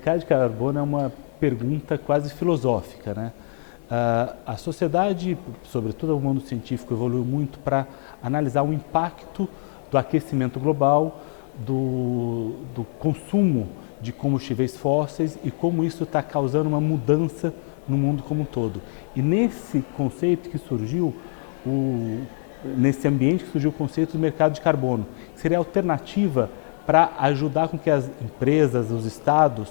mercado de carbono é uma pergunta quase filosófica, né? A sociedade, sobretudo o mundo científico, evoluiu muito para analisar o impacto do aquecimento global, do consumo de combustíveis fósseis e como isso está causando uma mudança no mundo como um todo. E nesse conceito que surgiu, nesse ambiente que surgiu o conceito do mercado de carbono, que seria a alternativa para ajudar com que as empresas, os estados,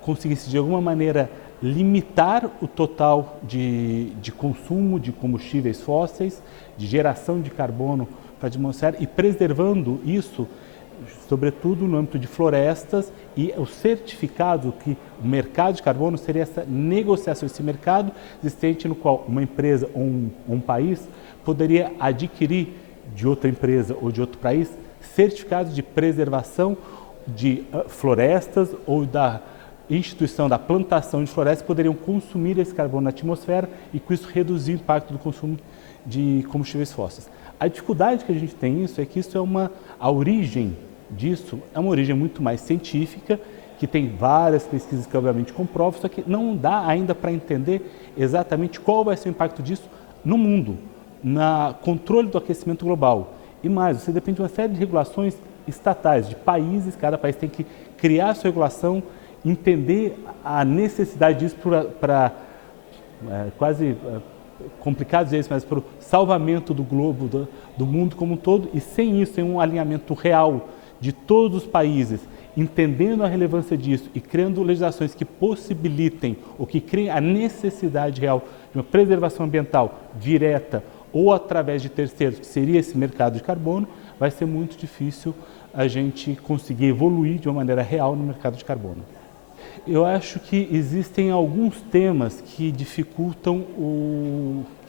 conseguissem de alguma maneira limitar o total de consumo de combustíveis fósseis, de geração de carbono para a atmosfera e preservando isso, sobretudo no âmbito de florestas e o certificado que o mercado de carbono seria essa negociação, esse mercado existente no qual uma empresa ou um país poderia adquirir de outra empresa ou de outro país certificados de preservação de florestas ou da instituição da plantação de florestas poderiam consumir esse carbono na atmosfera e com isso reduzir o impacto do consumo de combustíveis fósseis. A dificuldade que a gente tem isso é que isso é a origem disso é uma origem muito mais científica, que tem várias pesquisas que obviamente comprovam, só que não dá ainda para entender exatamente qual vai ser o impacto disso no mundo, no controle do aquecimento global. E mais, você depende de uma série de regulações estatais, de países, cada país tem que criar a sua regulação, entender a necessidade disso para quase complicado dizer isso, mas para o salvamento do globo, do mundo como um todo, e sem isso, sem um alinhamento real de todos os países, entendendo a relevância disso e criando legislações que possibilitem ou que criem a necessidade real de uma preservação ambiental direta ou através de terceiros, que seria esse mercado de carbono, vai ser muito difícil a gente conseguir evoluir de uma maneira real no mercado de carbono. Eu acho que existem alguns temas que dificultam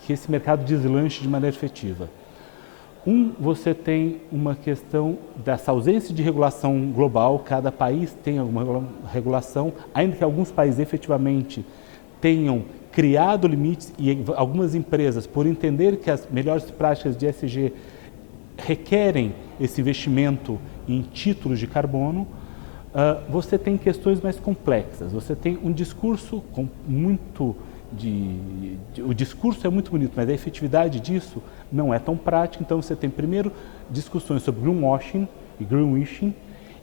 que esse mercado deslanche de maneira efetiva. Você tem uma questão dessa ausência de regulação global, cada país tem alguma regulação, ainda que alguns países efetivamente tenham criado limites e algumas empresas, por entender que as melhores práticas de ESG requerem esse investimento em títulos de carbono, você tem questões mais complexas, você tem um discurso o discurso é muito bonito, mas a efetividade disso não é tão prática, então você tem primeiro discussões sobre greenwashing e greenwishing,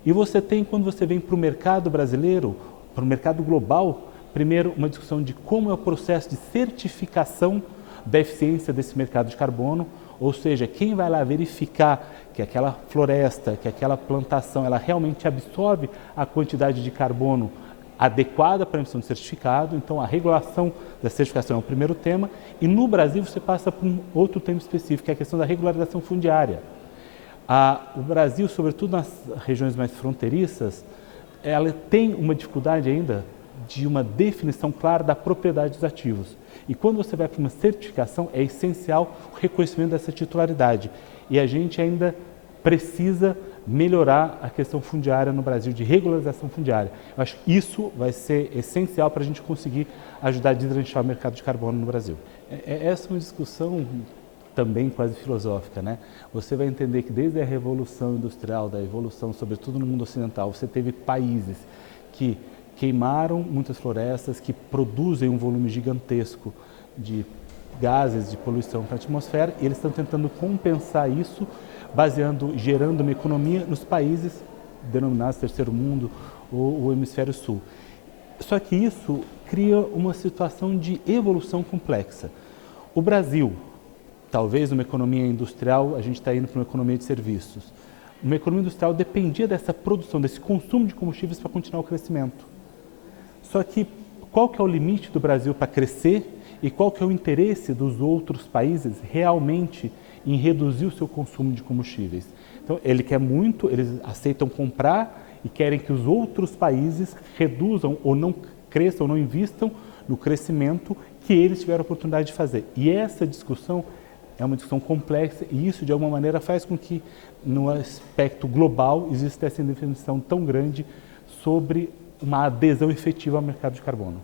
e você tem, quando você vem para o mercado brasileiro, para o mercado global, primeiro uma discussão de como é o processo de certificação da eficiência desse mercado de carbono, ou seja, quem vai lá verificar que aquela floresta, que aquela plantação, ela realmente absorve a quantidade de carbono adequada para a emissão de certificado. Então, a regulação da certificação é o primeiro tema. E no Brasil, você passa por um outro tema específico, que é a questão da regularização fundiária. O Brasil, sobretudo nas regiões mais fronteiriças, ela tem uma dificuldade ainda de uma definição clara da propriedade dos ativos. E quando você vai para uma certificação, é essencial o reconhecimento dessa titularidade. E a gente ainda precisa melhorar a questão fundiária no Brasil, de regularização fundiária. Eu acho que isso vai ser essencial para a gente conseguir ajudar a deslanchar o mercado de carbono no Brasil. Essa é uma discussão também quase filosófica, né? Você vai entender que desde a Revolução Industrial, da evolução, sobretudo no mundo ocidental, você teve países que queimaram muitas florestas, que produzem um volume gigantesco de gases de poluição para a atmosfera, e eles estão tentando compensar isso, gerando uma economia nos países denominados terceiro mundo ou o hemisfério sul. Só que isso cria uma situação de evolução complexa. O Brasil, talvez numa economia industrial, a gente está indo para uma economia de serviços. Uma economia industrial dependia dessa produção, desse consumo de combustíveis para continuar o crescimento. Só que qual que é o limite do Brasil para crescer e qual que é o interesse dos outros países realmente em reduzir o seu consumo de combustíveis? Então, eles aceitam comprar e querem que os outros países reduzam ou não cresçam ou não investam no crescimento que eles tiveram a oportunidade de fazer. E essa discussão é uma discussão complexa e isso, de alguma maneira, faz com que, no aspecto global, exista essa indefinição tão grande sobre uma adesão efetiva ao mercado de carbono.